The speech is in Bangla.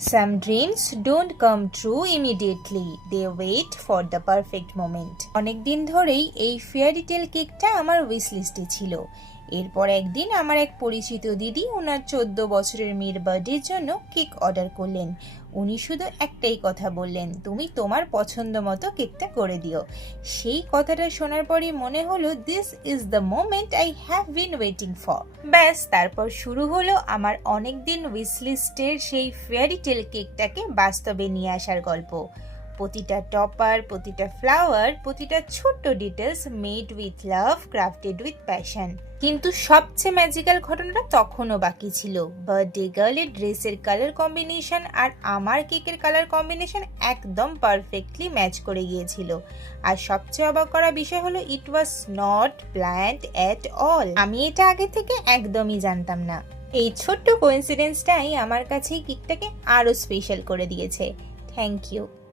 Some dreams don't come true immediately. They wait for the perfect moment. অনেক দিন ধরেই এই ফেয়ারি টেল কেকটা আমার উইশ লিস্টে ছিল। এরপর একদিন আমার এক পরিচিত দিদি ওনার 14 বছরের মেয়ের বার্থডের জন্য কেক অর্ডার করলেন। উনি শুধু একটাই কথা বললেন, তুমি তোমার পছন্দ মতো কেকটা করে দিও। সেই কথাটা শোনার পরই মনে হলো this is the moment I have been waiting for. ব্যাস, তারপর শুরু হলো আমার অনেক দিন উইশ লিস্টের সেই ফেয়ারি টেল কেকটাকে বাস্তবে নিয়ে আসার গল্প। প্রতিটা টপার, প্রতিটা ফ্লাওয়ার, প্রতিটা ছোট্ট details made with love, crafted with passion. কিন্তু সবচেয়ে ম্যাজিক্যাল ঘটনাটা তখনও বাকি ছিল। বার্থডে গার্লের ড্রেসের কালার কম্বিনেশন আর আমার কেকের কালার কম্বিনেশন একদম পারফেক্টলি ম্যাচ করে গিয়েছিল। আর সবচেয়ে অবাক করা বিষয় হলো it was not planned at all. আমি এটা আগে থেকে একদমই জানতাম না। এই ছোট্ট কোইন্সিডেন্সটাই আমার কাছে কেকটাকে আরো স্পেশাল করে দিয়েছে। Thank you.